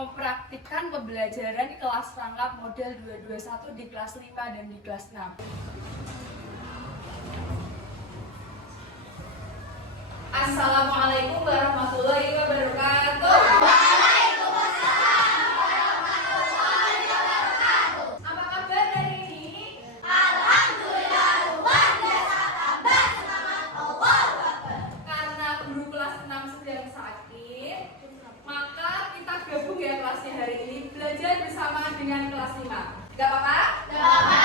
mempraktikkan pembelajaran di kelas rangkap model 221 di kelas 5 dan di kelas 6. Assalamualaikum warahmatullahi wabarakatuh. Waalaikumsalam warahmatullahi wabarakatuh. Apa kabar hari ini? Alhamdulillah luar biasa, tambah semangat, Allahu Akbar. Karena guru kelas 6 sedang sakit, maka kita gabung ya kelasnya hari ini, belajar bersama dengan kelas 5. Gak apa-apa? Gak apa-apa.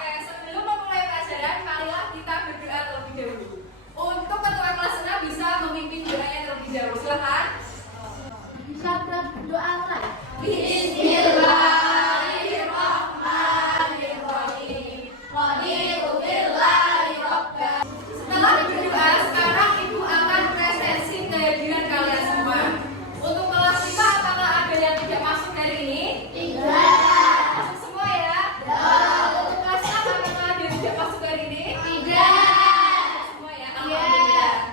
Oke, sebelum memulai pelajaran, marilah kita berdoa terlebih dahulu. Untuk ketua kelas 6 bisa memimpin doanya terlebih dahulu. Silakan. Bisa berdoa mulai. Bismillahirrahmanirrahim. Raditu billahi rabban. Setelah berdoa, sekarang Ibu akan presentasi kehadiran kalian semua. Untuk kelas 5, apakah ada yang tidak masuk hari ini? Tidak. Masuk semua ya? Untuk kelas 6, apakah ada yang tidak masuk hari ini? Tidak. Semua ya? Alhamdulillah.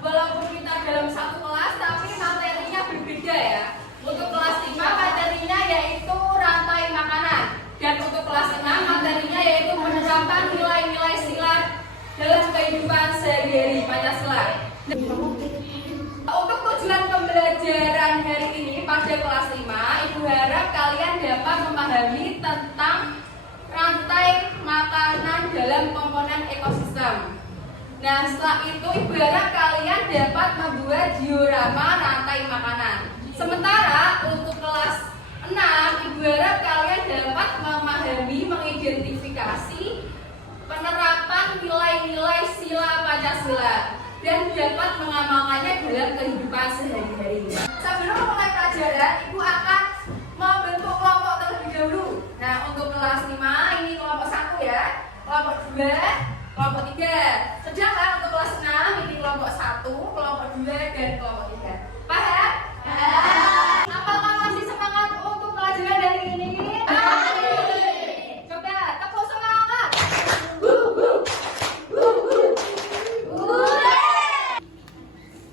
Walaupun kita dalam satu kelas, tapi materinya berbeda ya. Untuk kelas 5, materinya yaitu rantai makanan. Dan untuk kelas 6, materinya yaitu penerapan nilai-nilai sila dalam kehidupan sehari-hari Pancasila. Untuk tujuan pembelajaran hari ini pada kelas 5, Ibu harap kalian dapat memahami tentang rantai makanan dalam komponen ekosistem. Nah, setelah itu Ibu harap kalian dapat membuat diorama rantai makanan. Sementara untuk kelas 6, Ibu harap kalian dapat memahami, mengidentifikasi penerapan nilai-nilai sila Pancasila dan dapat mengamalkannya dalam kehidupan sehari-hari. Sebelum memulai pelajaran, Ibu akan membentuk kelompok terlebih dahulu. Nah, untuk kelas 5 ini kelompok 1 ya, kelompok 2, kelompok 3. Sedangkan untuk kelas 6 ini kelompok 1, kelompok 2, dan kelompok 3. Paham? Apakah masih semangat untuk pelajaran dari ini? Coba tepuk semangat.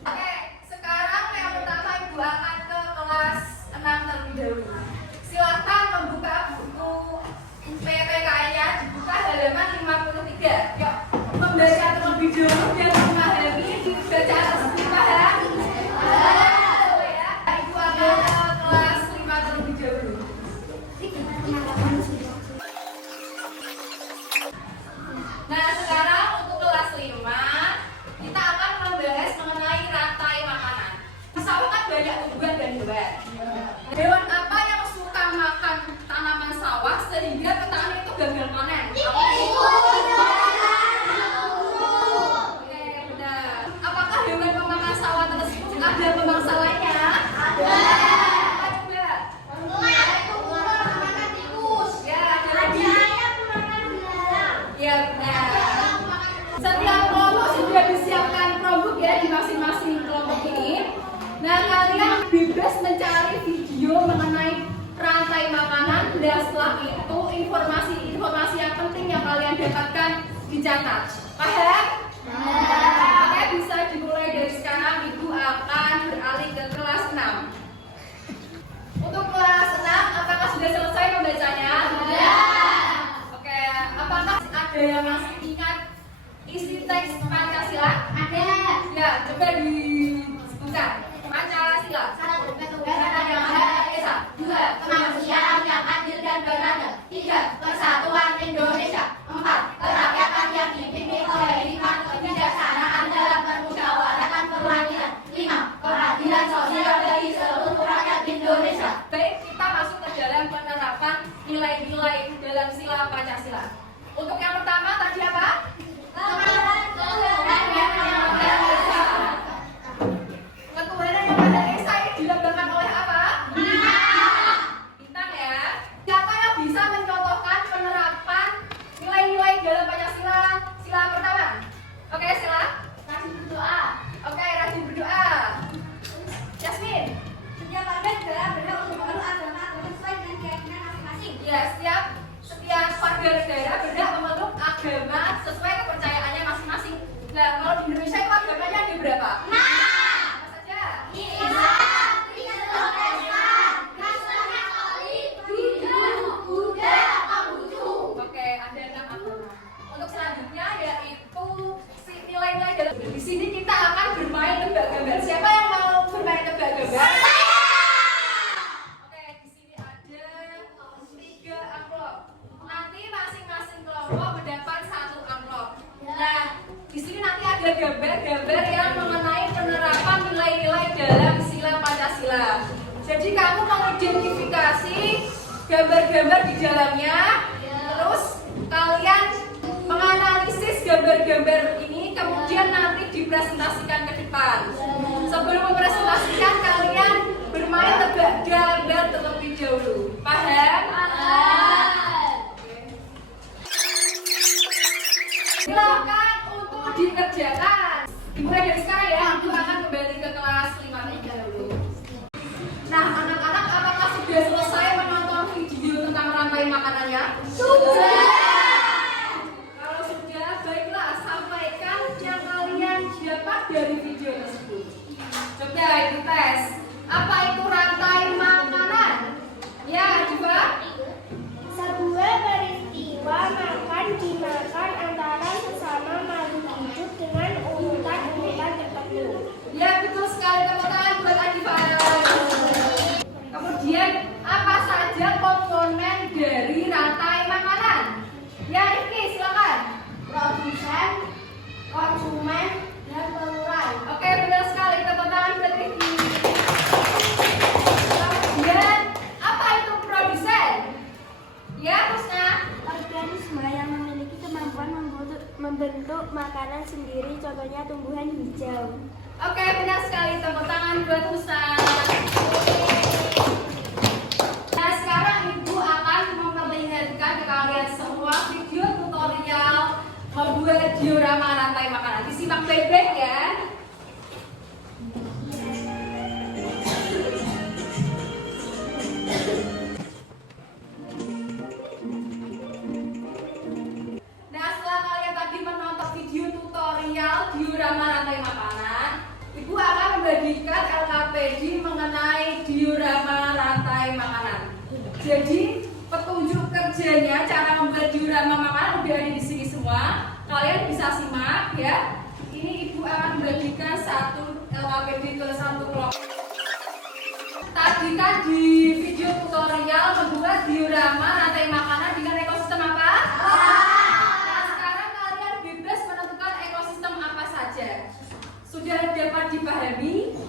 Oke, sekarang yang pertama Ibu akan ke kelas 6 terlebih dahulu. Silakan membuka buku PPK-nya, dibuka halaman 53. Yuk, membaca terlebih dahulu dan memahami bacaan tersebut. Paham? Ya, Ibu akan ke kelas 5 terlebih dahulu. Nah, sekarang untuk kelas 5, kita akan membahas mengenai rantai makanan. Di sawah kan banyak tumbuhan dan hewan. Hewan apa yang suka makan tanaman sawah sehingga petani itu gagal panen? Oke, benar. Apakah hewan pemakan sawah tersebut ada pemangsa lainnya? Ada. Apa coba? Ya, ada lagi. Ya, benar. Setiap kelompok sudah disiapkan Chromebook ya di masing-masing kelompok ini. Nah, kalian bebas mencari video mengenai rantai makanan dan setelah itu informasi yang penting yang kalian dapatkan dicatat. Paham? Oke, bisa dimulai dari sekarang. Ibu akan beralih ke kelas 6. Untuk kelas 6, apakah sudah selesai membacanya? Oke, apakah ada yang masih ingat isi teks Pancasila? Ada. Ya, coba disebutkan. Pancasila. 1. Ketuhanan yang Maha Esa. 2. Kemanusiaan yang adil dan beradab. 3. Persatuan Indonesia. 4. Kerakyatan yang dipimpin oleh hikmat kebijaksanaan dalam permusyawaratan perwakilan. 5. Keadilan sosial bagi seluruh rakyat Indonesia. Baik, kita masuk ke dalam penerapan nilai-nilai dalam sila Pancasila. Untuk yang pertama tadi apa? Ketuhanan yang Maha Esa. kamu mengidentifikasi gambar-gambar di dalamnya. Terus kalian menganalisis gambar-gambar ini, kemudian nanti dipresentasikan ke depan. Sebelum mempresentasikan, kalian bermain tebak gambar terlebih dahulu. Paham? Silakan untuk dikerjakan. Dimulai dari sekarang ya. Aku akan kembali ke kelas 5 terlebih dahulu. Nah, anak-anak, apakah sudah selesai menonton video tentang rantai makanannya? Sudah. Kalau sudah, baiklah, sampaikan yang kalian dapat dari video tersebut. Coba itu tes. Apa itu rantai makanan? Ya, coba. Sebuah peristiwa makan dimakan antara sesama makhluk hidup dengan urutan-urutan tertentu. Ya, betul sekali. Tepuk tangan buat Adifa. Kemudian, apa saja komponen dari rantai makanan? Ya, Rifki, silakan. Produsen, konsumen, dan pengurai. Oke, benar sekali. Tepuk tangan buat Rifki. Kemudian, apa itu produsen? Ya, Rusna. Organisme yang memiliki kemampuan membentuk makanan sendiri, contohnya tumbuhan hijau. Oke, benar sekali. Tepuk tangan buat Rusna. Nah, sekarang Ibu akan memperlihatkan ke kalian semua video tutorial membuat diorama rantai makanan. Disimak baik-baik ya. Nah, setelah kalian tadi menonton video tutorial diorama rantai makanan, Ibu akan membagikan LKPD mengenai diorama rantai makanan. Jadi, petunjuk kerjanya, cara membuat diorama makanan udah ada di sini semua. Kalian bisa simak ya. Ini Ibu akan membagikan satu LKPD ke satu kelompok. Tadi kan di video tutorial membuat diorama rantai makanan dengan ekosistem apa? Nah, sekarang kalian bebas menentukan ekosistem apa saja. Sudah dapat dipahami?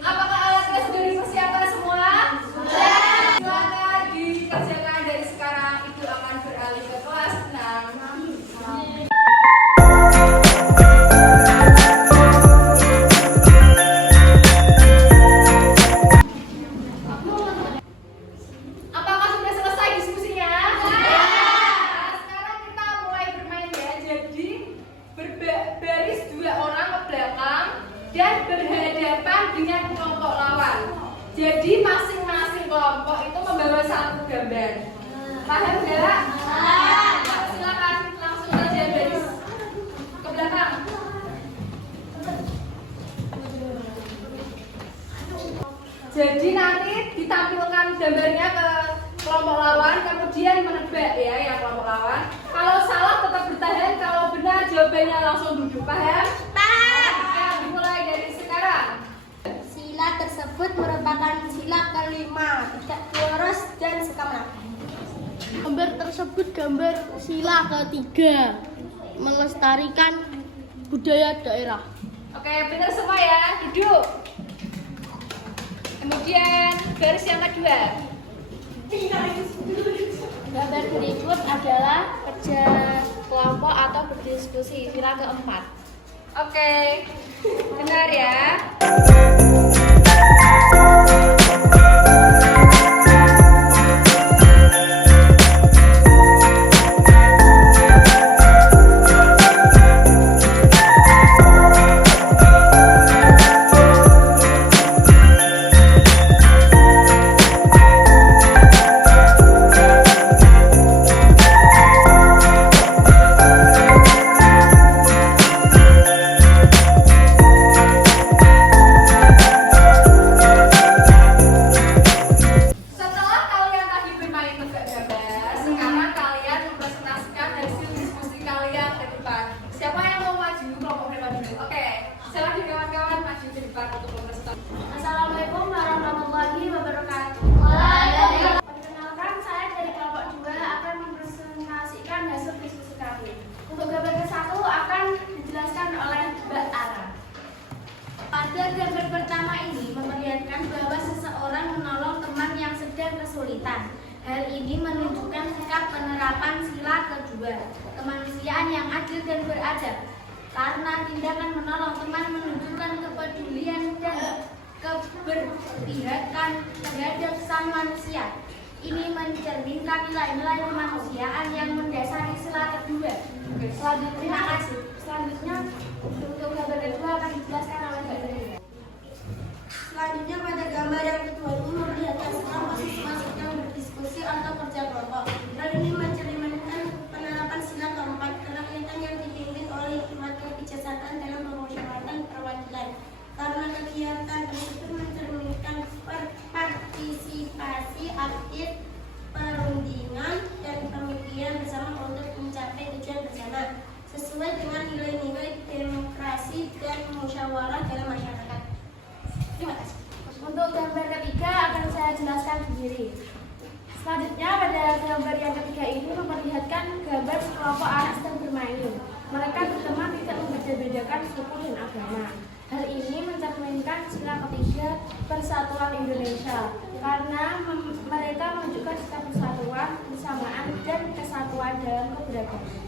Apakah alatnya sudah dipersiapkan semua? Sudah. Silakan dikerjakan dari sekarang. Itu akan beralih ke kelas 6. Apakah sudah selesai diskusinya? Nah, sekarang kita mulai bermain ya. Jadi berbaris dua orang ke belakang dan berhadapan dengan kelompok lawan. Jadi masing-masing kelompok itu membawa satu gambar. Paham nggak? Silakan langsung saja baris ke belakang. Jadi nanti ditampilkan gambarnya ke kelompok lawan, kemudian menebak ya yang kelompok lawan. Kalau salah tetap bertahan, kalau benar jawabannya langsung duduk. Paham? Paham. Ayo dimulai dari sekarang. Sila tersebut merupakan sila kelima, tidak boros dan sekamat. Gambar tersebut gambar sila ketiga, melestarikan budaya daerah. Oke, benar semua ya. Duduk. Kemudian baris yang kedua. Gambar berikut adalah kerja kelompok atau berdiskusi, sila keempat. Oke, benar ya. kesulitan. Hal ini menunjukkan sikap penerapan sila kedua, kemanusiaan yang adil dan beradab. Karena tindakan menolong teman menunjukkan kepedulian dan keberpihakan terhadap sesama manusia. Ini mencerminkan nilai-nilai kemanusiaan yang mendasari sila kedua. Terima kasih. Selanjutnya untuk gambar kedua akan dijelaskan oleh Mbak Rina. Selanjutnya pada gambar yang kedua ini memperlihatkan sekelompok siswa sedang berdiskusi atau kerja kelompok. Hal ini mencerminkan penerapan sila keempat, kerakyatan yang dipimpin oleh hikmat kebijaksanaan dalam pemusyawaratan perwakilan. Karena kegiatan tersebut mencerminkan partisipasi aktif, perundingan, dan pemikiran bersama untuk mencapai tujuan bersama sesuai dengan nilai-nilai demokrasi dan musyawarah dalam masyarakat. Terima kasih. Untuk gambar ketiga akan saya jelaskan sendiri. Selanjutnya pada gambar yang ketiga ini memperlihatkan gambar sekelompok anak sedang bermain. Mereka berteman tidak membeda-bedakan suku dan agama. Hal ini mencerminkan sila ketiga persatuan Indonesia karena mereka menunjukkan sikap persatuan, kebersamaan, dan kesatuan dalam keberagaman.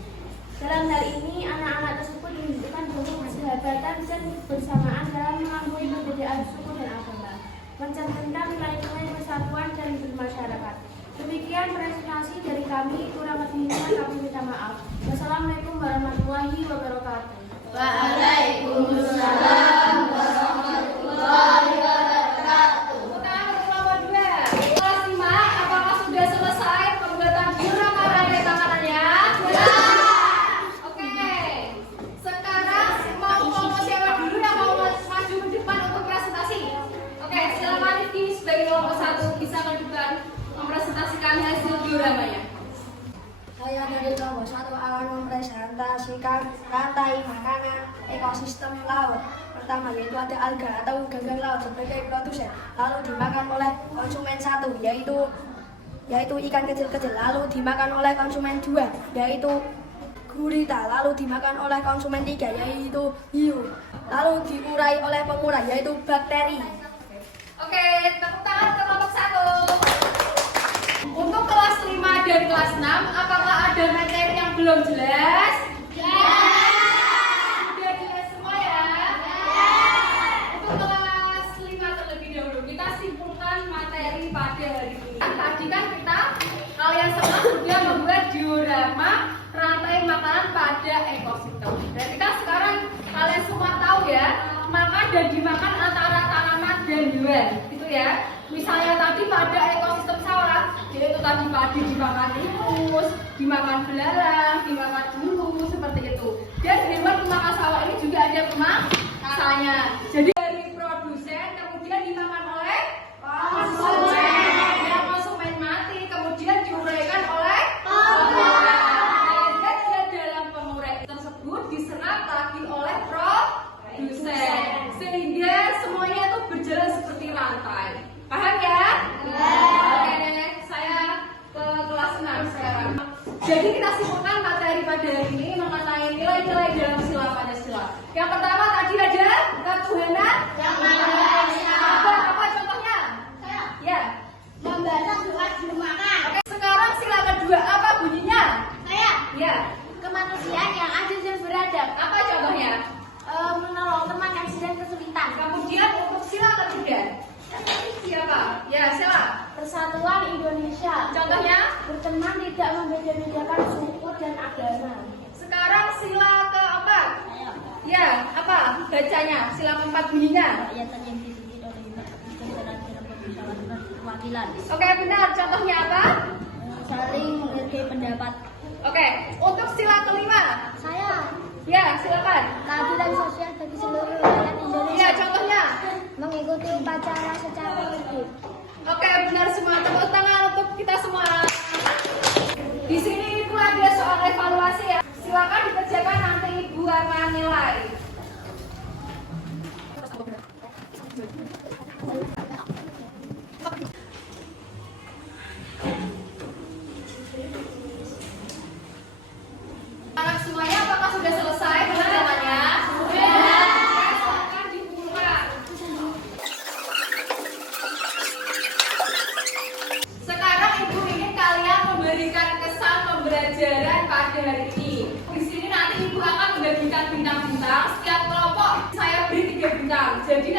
Dalam hal ini, anak-anak tersebut menunjukkan bentuk persahabatan dan kebersamaan dalam melampaui perbedaan suku dan agama, mencerminkan nilai-nilai persatuan dan bermasyarakat. Demikian presentasi dari kami, kurang lebihnya kami minta maaf. Wassalamualaikum warahmatullahi wabarakatuh. Waalaikumsalam warahmatullahi wabarakatuh. Untuk nomor 2, kelas 5, apakah sudah selesai pembuatan diorama rantai tanganannya? Ya. Oke. Sekarang mau siapa dulu yang mau maju ke depan untuk presentasi? Oke, silakan Rifki sebagai kelompok 1 bisa menunjukkan mempresentasikan hasil dioramanya. Saya dari kelompok 1 akan mempresentasikan rantai makanan ekosistem laut. Pertama yaitu ada alga atau gagang laut sebagai produsen, lalu dimakan oleh konsumen 1 yaitu ikan kecil-kecil, lalu dimakan oleh konsumen 2 yaitu gurita, lalu dimakan oleh konsumen 3 yaitu hiu, lalu diurai oleh pengurai yaitu bakteri. Oke, tepuk tangan ke kelompok 1. Untuk kelas 5 dan kelas 6, apakah ada materi yang belum jelas? Ya. Sudah jelas semua ya? Ya. Untuk kelas 5 terlebih dahulu, kita simpulkan materi pada hari ini. Tadi kan kalian semua sudah membuat diorama rantai makanan pada ekosistem. Berarti kan sekarang kalian semua tahu ya, makan dan dimakan antara tanaman dan hewan, gitu ya. Misalnya tadi pada ekosistem sawah, yaitu tadi padi dimakan tikus, dimakan belalang, dimakan bulu, seperti itu. Dan hewan pemakan sawah ini juga ada pemakannya. Jadi dari produsen kemudian dimakan oleh konsumen. Yang konsumen mati kemudian diuraikan oleh pengurai. Dan dalam pengurai tersebut diserap lagi oleh produsen. Sehingga semuanya itu berjalan seperti rantai. Paham ya? Oke, saya ke kelas 6 sekarang. Jadi kita simpulkan materi pada hari ini mengenai nilai-nilai dalam sila Pancasila. Yang pertama tadi ada ketuhanan yang maha esa. Apa contohnya? Saya Ya. membaca doa sebelum makan. Oke, sekarang sila kedua apa bunyinya? Saya Ya. kemanusiaan yang adil dan beradab. Apa contohnya? Menolong teman yang sedang kesulitan. Kemudian untuk sila ketiga. Siapa? Ya, sila. Persatuan Indonesia. Contohnya? Berteman tidak membeda-bedakan suku dan agama. Sekarang sila keempat. Saya Ya, apa bacanya? Sila keempat bunyinya. rakyatan yang dipimpin oleh hikmat kebijaksanaan dalam permusyawaratan perwakilan. Oke, benar. Contohnya apa? Saling menghargai pendapat. Oke, untuk sila kelima. Saya Ya, silakan. keadilan sosial bagi seluruh rakyat Indonesia. Ya, contohnya. Mengikuti upacara secara tertib. Oke, benar semua. Tepuk tangan untuk kita semua. Di sini Ibu ada soal evaluasi ya. Silakan dikerjakan nanti Ibu akan nilai. Anak semuanya apakah sudah selesai pengerjaannya? Sudah. Silakan dikumpulkan. hari ini. Di sini nanti Ibu akan membagikan bintang-bintang. Setiap kelompok saya beri 3 bintang. Jadi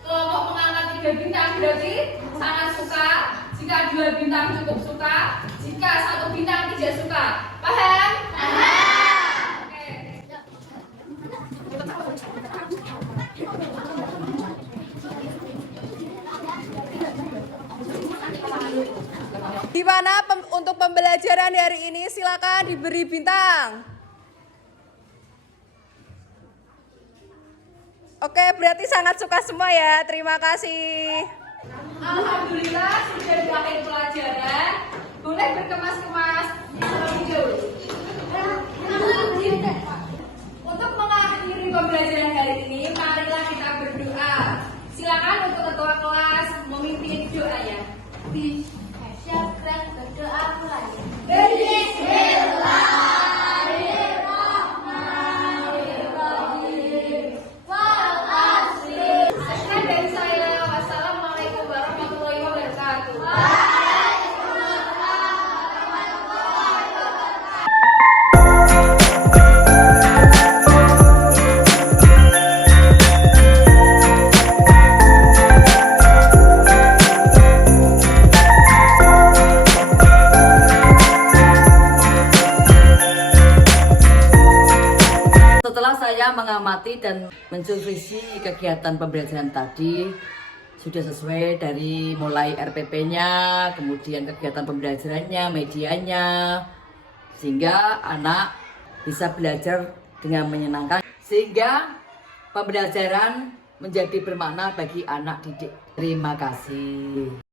kelompok mengangkat 3 bintang berarti sangat suka. Jika 2 bintang cukup suka. Jika 1 bintang tidak suka. Paham? Oke. Gimana untuk pembelajaran hari ini? Silakan diberi bintang. Oke, berarti sangat suka semua ya. Terima kasih. Alhamdulillah sudah di akhir pelajaran. Boleh berkemas-kemas video. Untuk mengakhiri pembelajaran hari ini, marilah kita berdoa. Silakan untuk ketua kelas memimpin doanya. Syakran berdoa mulai. Sekian dari saya. Wassalamualaikum warahmatullahi wabarakatuh. Setelah saya mengamati dan mensupervisi kegiatan pembelajaran tadi, sudah sesuai dari mulai RPP-nya, kemudian kegiatan pembelajarannya, medianya, sehingga anak bisa belajar dengan menyenangkan, sehingga pembelajaran menjadi bermakna bagi anak didik. Terima kasih.